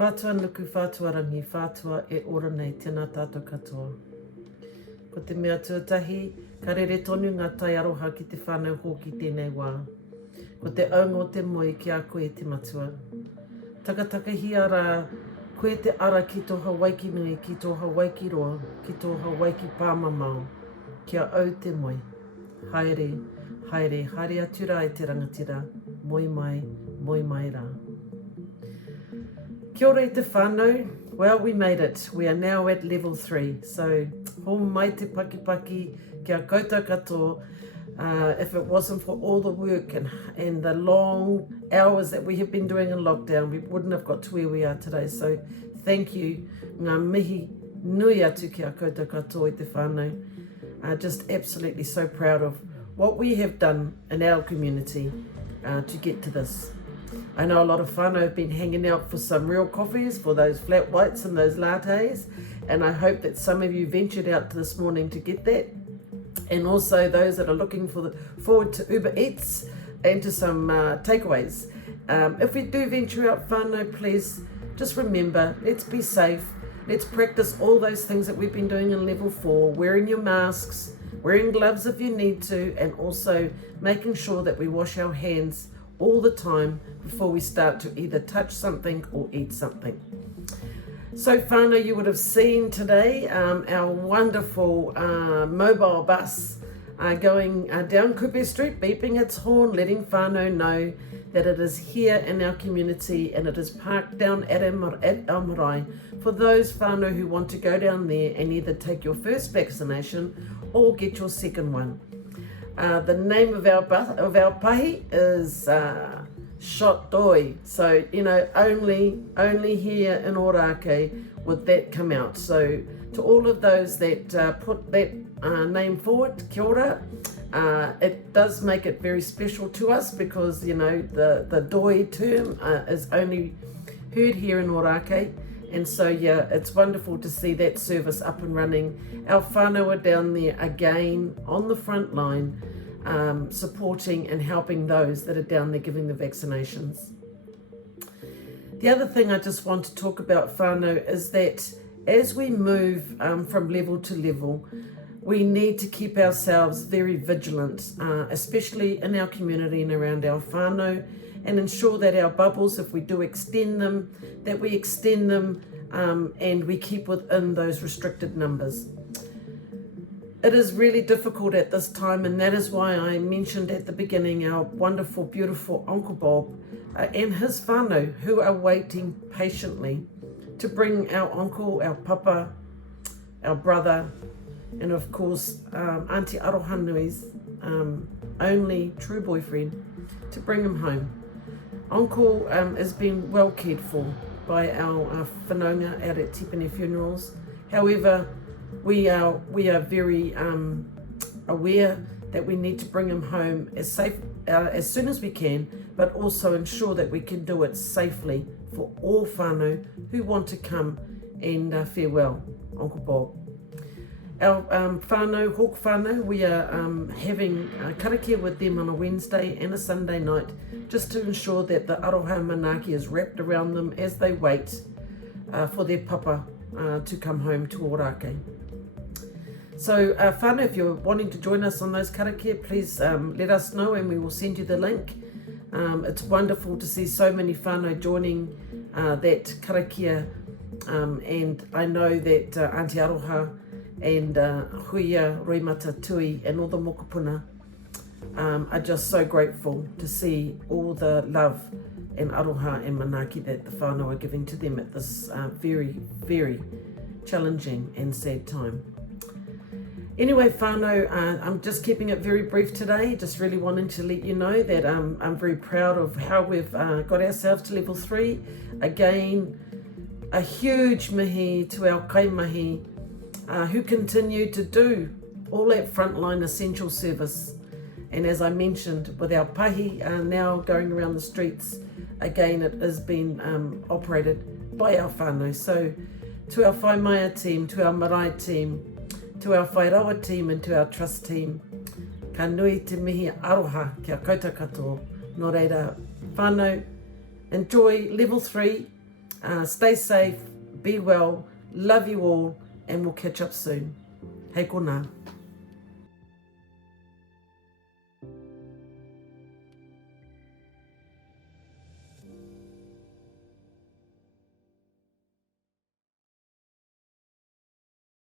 Whātua nuku, whātua rangi, whātua e ora nei tēnā tātou katoa. Ko te mea tuatahi, ka rere tonu ngā tai aroha ki te whānau hoki tēnei wā. Ko te aunga o te moi ki a koe te matua. Takataka hi ara, koe te ara ki tō Hawaiki nui, ki tō Hawaiki roa, ki tō Hawaiki pāmamao, kia au te moi. Haere, haere, haere atu rā e te rangatira, moi mai rā. Kia ora i te whānau. Well, we made it. We are now at level 3. So, ho mai te pakipaki, kia koutou katoa. If it wasn't for all the work and the long hours that we have been doing in lockdown, we wouldn't have got to where we are today. So, thank you. Ngā mihi nui atu kia koutou katoa i te whānau. Just absolutely so proud of what we have done in our community to get to this. I know a lot of whānau have been hanging out for some real coffees, for those flat whites and those lattes, and I hope that some of you ventured out this morning to get that. And also those that are looking forward to Uber Eats and to some takeaways. If we do venture out whānau, please just remember, let's be safe. Let's practice all those things that we've been doing in level 4, wearing your masks, wearing gloves if you need to, and also making sure that we wash our hands all the time before we start to either touch something or eat something. So whānau, you would have seen today our wonderful mobile bus going down Kupe Street, beeping its horn, letting whānau know that it is here in our community and it is parked down at our marae for those whānau who want to go down there and either take your first vaccination or get your second one. The name of our pahi is Shot Doi. So, you know, only here in Ōrākei would that come out. So to all of those that put that name forward, kia ora, it does make it very special to us because, you know, the Doi term is only heard here in Ōrākei. And so, yeah, it's wonderful to see that service up and running. Our whānau are down there again on the front line, supporting and helping those that are down there giving the vaccinations. The other thing I just want to talk about whānau is that as we move from level to level, we need to keep ourselves very vigilant, especially in our community and around our whānau, and ensure that our bubbles, if we do extend them, that we extend them and we keep within those restricted numbers. It is really difficult at this time, and that is why I mentioned at the beginning our wonderful, beautiful Uncle Bob and his whānau who are waiting patiently to bring our uncle, our papa, our brother, and of course Auntie Aroha Nui's only true boyfriend, to bring him home. Uncle is being well cared for by our whanaunga out at Tipene Funerals. However, we are very aware that we need to bring him home as soon as we can, but also ensure that we can do it safely for all whānau who want to come and farewell Uncle Bob. Our whānau, hawk whānau, we are having karakia with them on a Wednesday and a Sunday night, just to ensure that the aroha manaki is wrapped around them as they wait for their papa to come home to Ōrākei. So whānau, if you're wanting to join us on those karakia, please let us know and we will send you the link. It's wonderful to see so many whānau joining that karakia, and I know that Auntie Aroha and Huia, Roimata, Tui and all the mokopuna are just so grateful to see all the love and aroha and manaki that the whānau are giving to them at this very, very challenging and sad time. Anyway, whānau, I'm just keeping it very brief today, just really wanting to let you know that I'm very proud of how we've got ourselves to level 3. Again, a huge mihi to our kaimahi who continue to do all that frontline essential service. And as I mentioned, with our pahi now going around the streets, again, it has been operated by our whānau. So to our whaimaia team, to our marae team, to our whairawa team and to our trust team, ka nui te mihi aroha kia koutou katoa. Nō reira, whānau, enjoy level 3. Stay safe, be well, love you all, and we'll catch up soon. Hei kona.